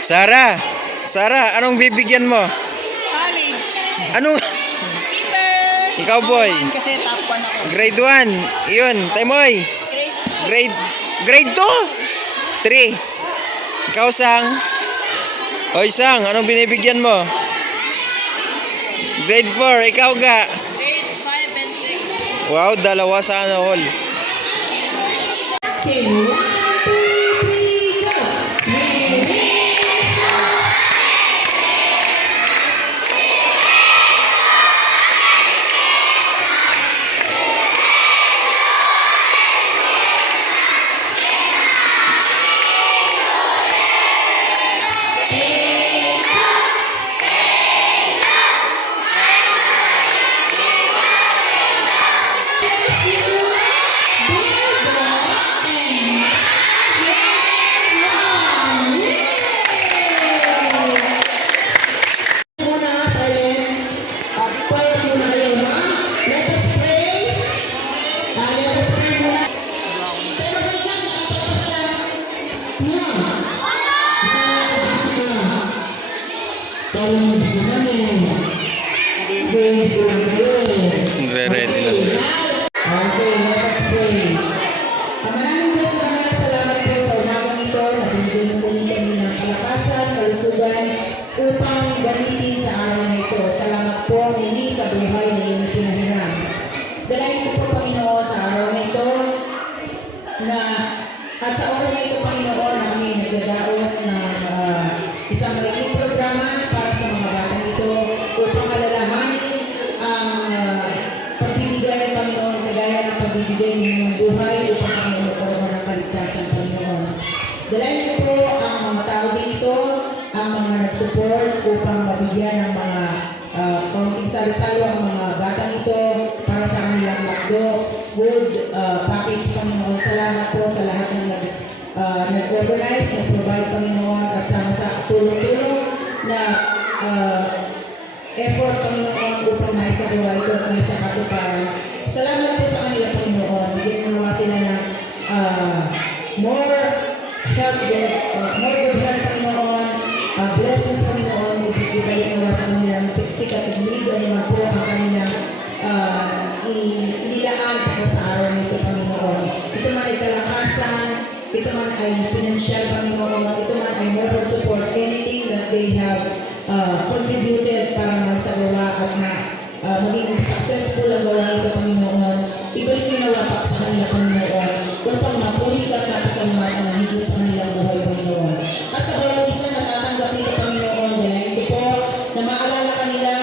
Sarah, Sarah, anong bibigyan mo? College. Anong Peter. Ikaw, boy? Kasi top 1 ako. Grade 1. Iyon, Temoy. Grade Grade 2. 3. Ikaw, Sang. Hoy, Sang, anong binibigyan mo? Grade 4. Ikaw, Ga. Grade 5 and 6. Wow, dalawa sana all. Okay, 1, 2, 3, go! Nagre-ready na sila. Okay, let us pray. Maraming Diyos, maraming salamat po sa umagang ito na binigyan mo muli kami ng kalakasan, kalusugan upang gamitin sa araw na ito. Salamat po muli sa buhay na iyong pinahiram. Dalayan ko po, Panginoon, sa araw na ito at sa oras na ito, Panginoon, na kami nagdadaos ng isang maikling programa para sa mga batang ito upang alalahanin ang pagbibigay, Panginoon, kagaya ng pagbibigay ng inyong buhay upang kami magkaroon ng kaligtasan, Panginoon. Dalayan ko po ang mga tao din ito, ang mga nag-support upang mabigyan ng mga kaunting salo-salo ang mga batang ito para sa kanilang McDo food package, Panginoon. Salamat po sa lahat ng nag-organize, nag-provide, Panginoon, at sama sa tulong-tulong na effort, Panginoon, upang maisagawa ito at maisakatuparan. Salamat po sa kanila, Panginoon. Bigyan mo naman sila ng more good health, Panginoon, blessings, Panginoon. Ibalik naman sa kanilang siksik at iglig, naman po ang kanilang inilaan para sa araw na ito, Panginoon. Ito man ay kalakasan, ito man ay financial, Panginoon, ito man ay moral support, anything that they have contributed para magsagawa at maging successful ang gawa ito, Panginoon. Ibalik nyo na wapak sa kanila, Panginoon. Kung pang mapuri ka at napasalamatan na higit sa kanilang buhay, Panginoon. At sa bawat isa natatanggap nito, Panginoon, dalayan ko po na maalala kanila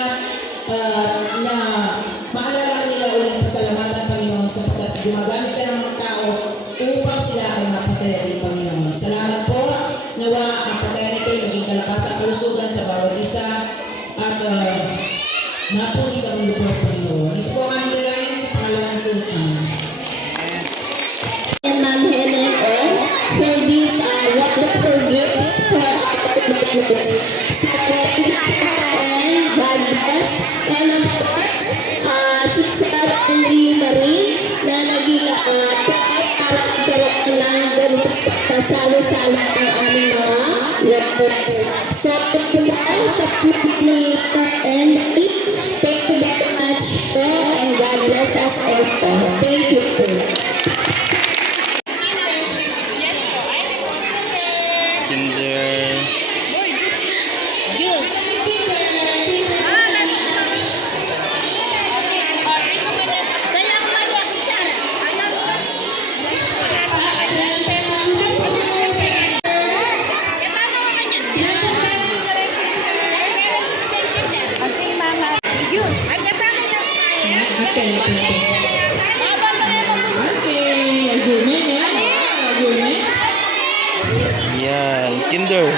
ulit pasalamatan, Panginoon, sapagkat gumagamit ka ng mga tao upang sila ay mapasaya din, Panginoon. Salamat po. Nawa ang pagkain ito ay maging kalakasan, kalusugan sa bawat isa at mapuri ka ng lupos, Panginoon. Ito po ang dalayan sa pangalan ng Jesus. And Ma'am Helen O for these wonderful gifts for our kids. So, and God bless. And of course, Sister Henry Marie na naging para magkaroon ng ganito kasalo-salo ang aming mga workers. So, thank you all sa pagkakita and thank you very much po and God bless us all po. Thank you po. Kinder. Yan, Kinder.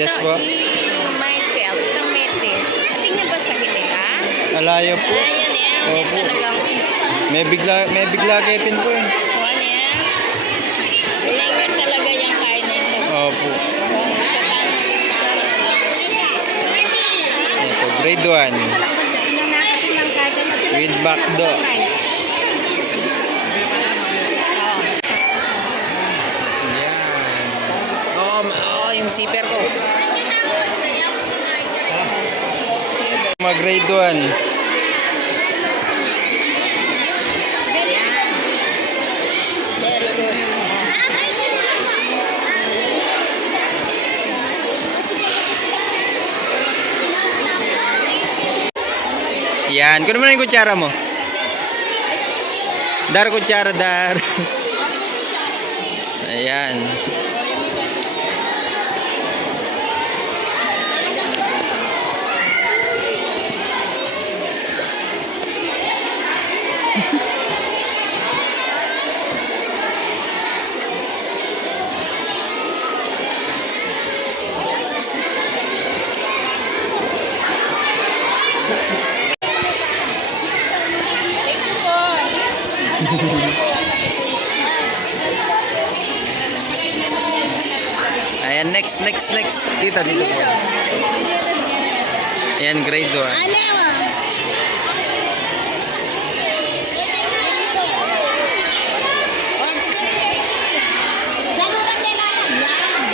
Yes po. Michael, Tamete. Ating niya ba sa kanila? Alayo po. Ayan yan. Opo. Talagang May bigla kepin po eh. kuhan yan. Ilangan talaga yung kain nito. Opo. Ito, grade 1. With backdo. Yan. Yung zipper ko. Mga grade 1. Yan, kunin mo na yung kutsara mo. Dar, kutsara, dar. Ayan. Ayan, next. Dito po. Ayan, grade 1.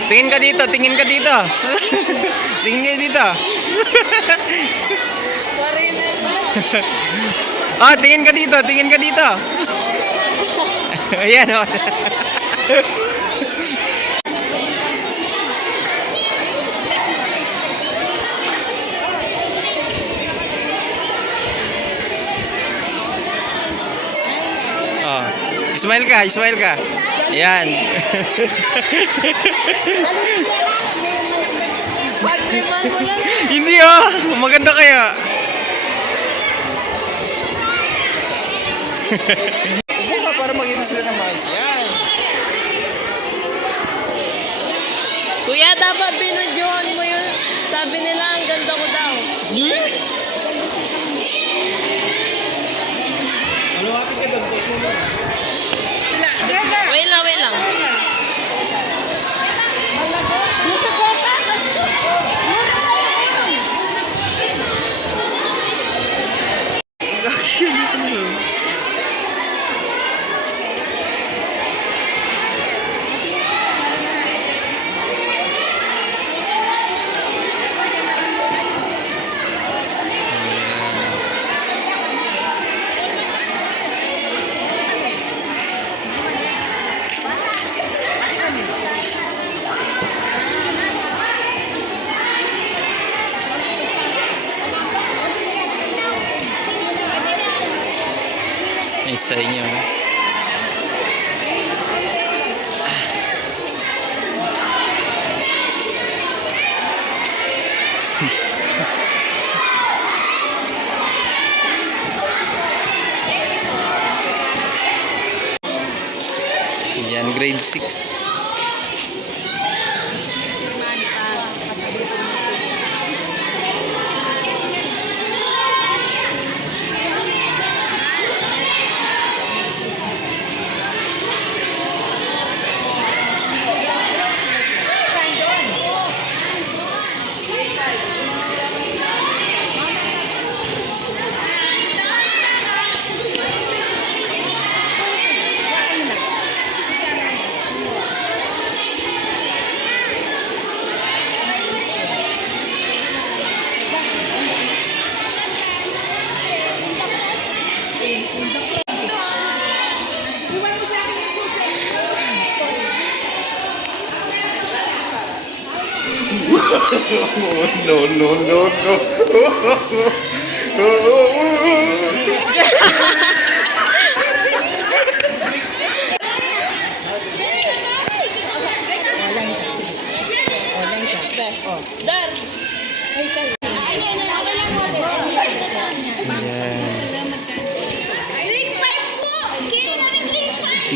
Tingin ka dito. Tingin ka dito. Tingin ka dito. Ayan, oh. Smile ka. Ayan. Hindi maganda kaya. Upo ka para makita sila ng maayos. Yan. Kuya, dapat binudyohan mo yun. Sabi nila, ang ganda ko daw. Maluwapit ka doon, post mo doon. Wait lang. Nice sa inyo. Yan, grade 6. Dar!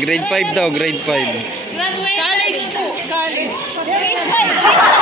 Grade 5 daw, grade 5. Graduate! College po! College! Grade 5!